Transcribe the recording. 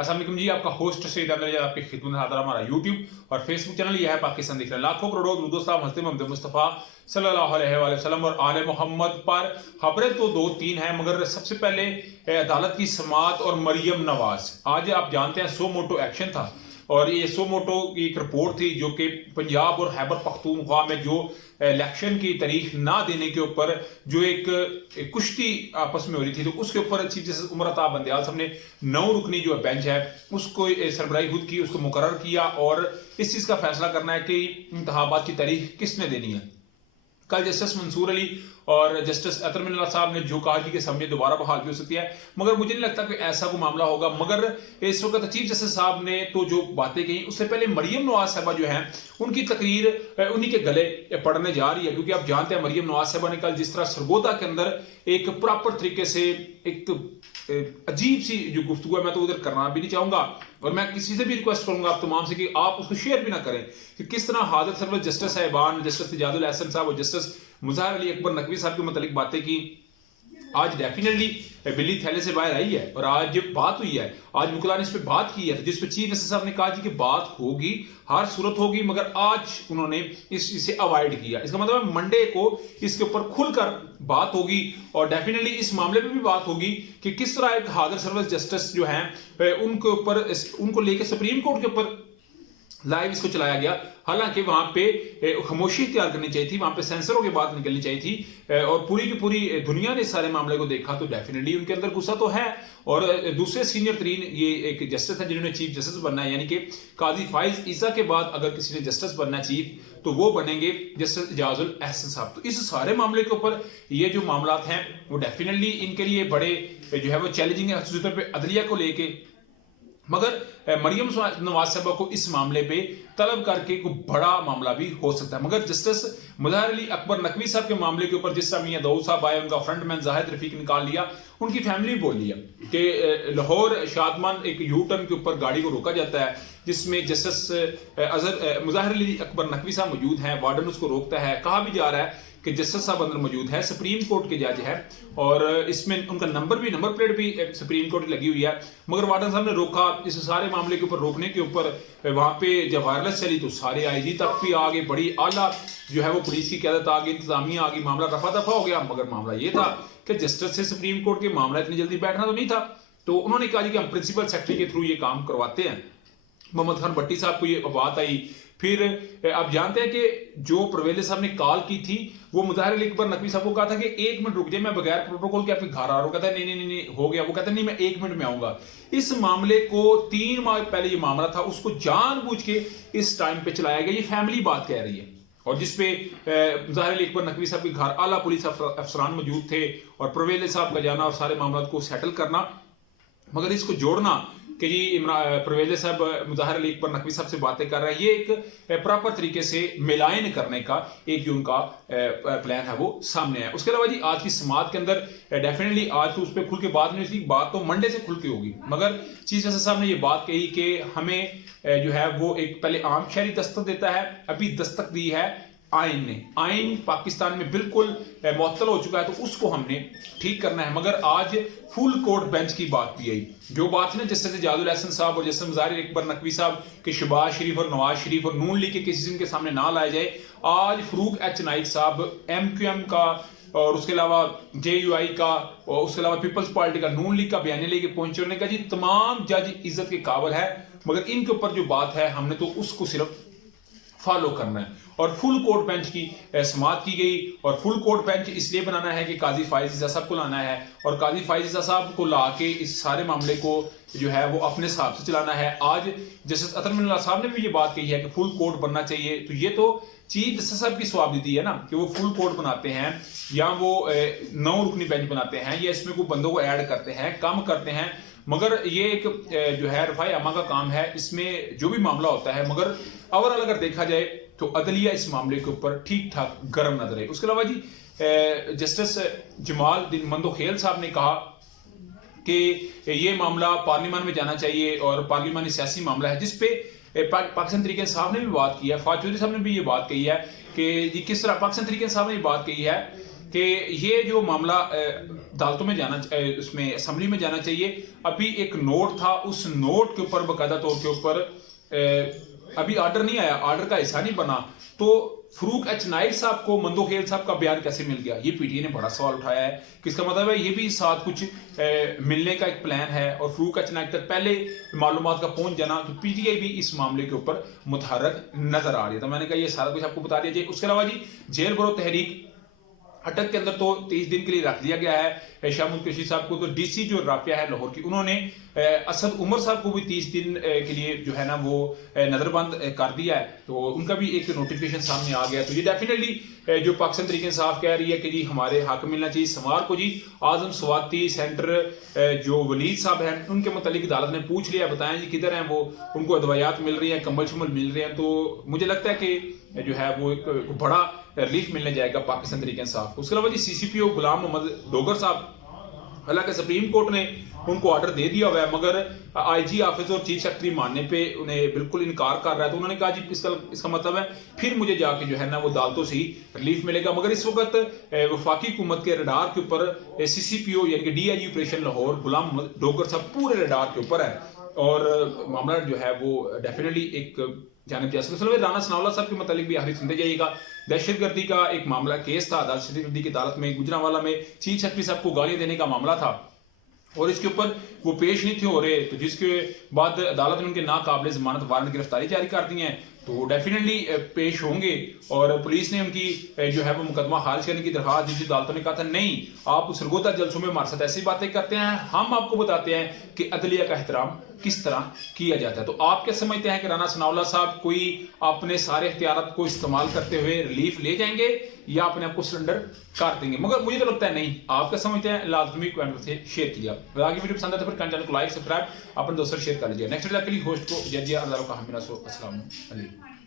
अस्सलाम वालेकुम जी, आपका होस्ट सैयद अहमद रजा आपकी खिदमत में हाजिर है। हमारा यूट्यूब और फेसबुक चैनल यह है पाकिस्तान दिख रहा है। लाखों करोड़ों दुरूद सलाम हज़रत मोहम्मद मुस्तफ़ा सल्लल्लाहु अलैहि वसल्लम और आले मोहम्मद पर। खबरें तो दो तीन हैं, मगर सबसे पहले अदालत की समाअत और मरियम नवाज। आज आप जानते हैं सो मोटो एक्शन था और ये सो मोटो की एक रिपोर्ट थी जो कि पंजाब और खैबर पख्तूनख्वा में जो इलेक्शन की तारीख ना देने के ऊपर जो एक कुश्ती आपस में हो रही थी, तो उसके ऊपर चीफ जस्टिस उमर अता बंदयाल साहब ने 9 रुकनी जो बेंच है उसको सरबराही खुद की, उसको मुकर्रर किया और इस चीज का फैसला करना है कि इंतखाबात की तारीख किसने देनी है। कल जस्टिस मंसूर अली और जस्टिस अतर मिनल्ला साहब ने जो कहा कि असेंबली दोबारा बहाल भी हो सकती है, मगर मुझे नहीं लगता कि ऐसा कोई मामला होगा। मगर इस वक्त चीफ जस्टिस साहब ने तो जो बातें कही, उससे पहले मरियम नवाज साहबा जो है उनकी तकरीर उन्हीं के गले पड़ने जा रही है, क्योंकि आप जानते हैं मरियम नवाज साहबा ने कल जिस तरह सरगोदा के अंदर एक प्रॉपर तरीके से एक अजीब सी जो गुफ्तगू है, मैं तो उधर करना भी नहीं चाहूंगा और मैं किसी से भी रिक्वेस्ट करूंगा आप तमाम से कि आप उसको शेयर भी ना करें कि किस तरह हाजर सरवर जस्टिस साहिबान, जस्टिस इजाजुल एहसन साहब और जस्टिस मुज़ाहिर अली अकबर नकवी साहब के मतलब बातें की। आज डेफिनेटली बिल्ली थैले से बाहर आई है और आज जब बात हुई है, आज मुकला ने इस पर बात की है, जिस पर चीफ जस्टिस साहब ने कहा कि बात होगी, हर सूरत होगी, मगर आज उन्होंने इसे अवॉइड किया। इसका मतलब मंडे को इसके ऊपर खुलकर बात होगी और डेफिनेटली इस मामले में भी बात होगी कि किस तरह एक हाजिर सर्विस जस्टिस जो है उनके ऊपर, उनको लेकर सुप्रीम कोर्ट के ऊपर लाइव इसको चलाया गया। हालांकि वहां पे खामोशी तैयार करनी चाहिए थी, वहां पे सेंसर होकर बात निकलनी चाहिए थी और पूरी की पूरी दुनिया ने सारे मामले को देखा तो डेफिनेटली उनके अंदर गुस्सा तो है। और दूसरे सीनियर तरीन ये एक जस्टिस है जिन्होंने चीफ जस्टिस बनना है, यानी कि काजी फाइज ईसा के बाद अगर किसी ने जस्टिस बनना है चीफ तो वो बनेंगे जस्टिस इजाजुल एहसन साहब। तो इस सारे मामले के ऊपर ये जो मामला हैं वो डेफिनेटली इनके लिए बड़े जो है वो चैलेंजिंग है, खासतौर पर अदलिया को लेके। मगर मरियम नवाज साहबा को इस मामले पे तलब करके कोई बड़ा मामला भी हो सकता है। मगर जस्टिस मुज़ाहिर अली अकबर नकवी साहब के मामले के ऊपर जिस तरह मियां दाऊद साहब आए, उनका फ्रंटमैन जाहिद रफीक निकाल लिया, उनकी फैमिली भी बोल लिया कि लाहौर शादमान एक यू टर्न के ऊपर गाड़ी को रोका जाता है जिसमें जस्टिस मुज़ाहिर अली अकबर नकवी साहब मौजूद हैं, वार्डन उसको रोकता है। कहा भी जा रहा है कि जस्टिस साहब अंदर मौजूद है, सुप्रीम कोर्ट के जज है और इसमें उनका नंबर प्लेट भी सुप्रीम कोर्ट की लगी हुई है, मगर वार्डन साहब ने रोका। इस सारे मामले के ऊपर रोकने के ऊपर वहां पे जब वायरलेस चली तो सारे आईजी तक भी आ गए, बड़ी आला जो है वो पुलिस की क़यादत आ गई, इंतजामिया आ गई, मामला रफा दफा हो गया। मगर मामला ये था कि जस्टिस से सुप्रीम कोर्ट के मामला इतनी जल्दी बैठना तो नहीं था, तो उन्होंने कहा कि हम प्रिंसिपल सेक्रेटरी के थ्रू ये काम करवाते हैं। मोहम्मद खान भट्टी साहब को ये बात आई। फिर आप जानते हैं कि जो परवेज साहब ने कॉल की थी वो मुज़ाहिर अली अकबर नकवी साहब को कहा था कि 1 मिनट रुक जाए, मैं बगैर प्रोटोकॉल के आपके घर आ रहा हूं। कहता है नहीं हो गया। वो कहता नहीं मैं 1 मिनट में आऊंगा। इस मामले को 3 माह पहले ये मामला था, उसको जानबूझ के इस टाइम पे चलाया गया। ये फैमिली बात कह रही है और जिसपे मुज़ाहिर अली अकबर नकवी साहब के घर आला पुलिस अफसरान मौजूद थे और परवेज साहब का जाना और सारे मामला को सेटल करना। मगर इसको जोड़ना कि जी परवेज साहब मुज़ाहिर अली अकबर नकवी साहब से बातें कर रहे हैं, ये एक प्रॉपर तरीके से मिलान करने का एक जो उनका प्लान है वो सामने है। उसके अलावा जी आज की समाअत के अंदर डेफिनेटली आज तो उस पर खुल के बात नहीं हुई, बात तो मंडे से खुल के होगी। मगर चीफ जस्टिस साहब ने ये बात कही कि हमें जो है वो एक पहले आम शहरी दस्तक देता है, अभी दस्तक दी है आइन ने। आइन पाकिस्तान में बिल्कुल मुअत्तल हो चुका है, तो उसको हमने ठीक करना है। मगर आज फुल कोर्ट बेंच की बात भी आई, जो बात है ना जस्टिस इजाजुल एहसन साहब और जस्टिस मुज़ाहिर अली अकबर नकवी साहब के शहबाज शरीफ और नवाज शरीफ और नून लीग के किसी के सामने ना लाया जाए। आज फरूक एच नाइक साहब MQM का और उसके अलावा JUI का और उसके अलावा पीपल्स पार्टी का, नून लीग का बयान लेके पहुंचे। उन्होंने कहा जी तमाम जज इज्जत के काबिल है, मगर इनके ऊपर जो बात है हमने तो उसको सिर्फ फॉलो करना है। और फुल कोर्ट बेंच की समाअत की गई और फुल कोर्ट बेंच इसलिए बनाना है कि काजी फाइज ईसा साहब को लाना है और काजी फाइज ईसा साहब को ला के इस सारे मामले को जो है वो अपने हिसाब से चलाना है। आज जस्टिस अतर मिनल्ला साहब ने भी ये बात कही है कि फुल कोर्ट बनना चाहिए, तो ये तो चीफ जस्टिस साहब की स्वाबदीदी है ना कि वो फुल कोर्ट बनाते हैं या वो 9 रुकनी बेंच बनाते हैं या इसमें कोई बंदों को ऐड करते हैं, कम करते हैं। मगर ये एक जो है रफाई अमा का काम है, इसमें जो भी मामला होता है। मगर ओवरऑल अगर देखा जाए तो अदलिया इस मामले के ऊपर ठीक ठाक गर्म नजर है। उसके अलावा जी जस्टिस जमाल दिन मंदोखेल साहब ने कहा कि ये मामला पार्लियामान में जाना चाहिए और पार्लियामानी सियासी मामला है, जिसपे पाकिस्तान तरीके साहब ने भी बात की है, फाज चौधरी साहब ने भी ये बात कही है कि जी किस तरह पाकिस्तान तरीके साहब ने बात कही है कि ये जो मामला अदालतों में जाना उसमें असम्बली में जाना चाहिए। अभी एक नोट था, उस नोट के ऊपर बाकायदा तौर के ऊपर अभी आर्डर नहीं आया, आर्डर का हिस्सा नहीं बना, तो फरूक एच नाइक साहब को मंदोखेल साहब का बयान कैसे मिल गया? ये पीटीए ने बड़ा सवाल उठाया है कि इसका मतलब है ये भी साथ कुछ मिलने का एक प्लान है और फरूक एच नाइक तक पहले मालूमात का पहुंच जाना, तो पीटीआई भी इस मामले के ऊपर मुतहर्रिक नजर आ रही है। तो मैंने कहा ये सारा कुछ आपको बता दिया जाए। उसके अलावा जी जेल बरो तहरीक अटक के अंदर तो 23 दिन के लिए रख दिया गया है शामुल कुरैशी साहब को। तो डीसी जो राफिया है लाहौर की, उन्होंने असद उमर साहब को भी 30 दिन के लिए जो है ना वो नजरबंद कर दिया है, तो उनका भी एक नोटिफिकेशन सामने आ गया। तो ये डेफिनेटली जो पाकिस्तान तहरीक इंसाफ कह रही है कि जी हमारे हक मिलना चाहिए। समार को जी आजम स्वाति सेंटर जो वलीद साहब हैं उनके मुतालिक अदालत ने पूछ लिया, बताएं जी किधर हैं वो, उनको अदवायात मिल रही हैं, कंबल शम्बल मिल रहे हैं। तो मुझे लगता है कि जो है वो एक बड़ा रिलीफ मिलने जाएगा पाकिस्तान तहरीक इंसाफ को। उसके अलावा जी सीसीपीओ गुलाम मोहम्मद डोगर साहब, हालांकि सुप्रीम कोर्ट ने उनको ऑर्डर दे दिया हुआ है, मगर आईजी ऑफिस और चीफ सेक्रेटरी मानने पे उन्हें बिल्कुल इनकार कर रहा है। तो उन्होंने कहा जी इसका मतलब है फिर मुझे जाके जो है ना वो अदालतों से ही रिलीफ मिलेगा। मगर इस वक्त वफाकी हुकूमत के रडार के ऊपर सीसीपीओ यानी कि डीआईजी ऑपरेशन लाहौर गुलाम मोहम्मद डोगर साहब पूरे रडार के ऊपर है और मामला जो है वो डेफिनेटली एक जानब जा सकता है। राना सनाउल्लाह साहब के मतलब भी आखिर सुनते जाइएगा। दहशतगर्दी का एक मामला केस था दहशतगर्दी की अदालत में, गुजरांवाला में चीफ सेक्रेटरी साहब को गालियां देने का मामला था और इसके ऊपर वो पेश नहीं थे हो रहे, तो जिसके बाद अदालत ने उनके नाकाबिले जमानत वारंट गिरफ्तारी जारी कर दी है, तो डेफिनेटली पेश होंगे। और पुलिस ने उनकी जो है वो मुकदमा खारिज करने की दरखास्त दी थी। अदालतों ने कहा था नहीं, आप सरगोदा जलसों में हमारे साथ ऐसी बातें करते हैं, हम आपको बताते हैं कि अदलिया का एहतराम किस तरह किया जाता है। तो आप क्या समझते हैं कि राना सनाउल्लाह साहब कोई अपने सारे इख्तियारात को इस्तेमाल करते हुए रिलीफ ले जाएंगे या अपने आप को सरेंडर कर देंगे? मगर मुझे तो लगता है नहीं। आप क्या समझते हैं? लाजमी कमेंट से शेयर कीजिए। आगे वीडियो पसंद आते फिर चैनल को लाइक सब्सक्राइब अपने दोस्तों शेयर कर लीजिए। नेक्स्ट वीडियो के लिए होस्ट को जजिया अल्लाह का हमीना सो अस्सलाम वालेकुम।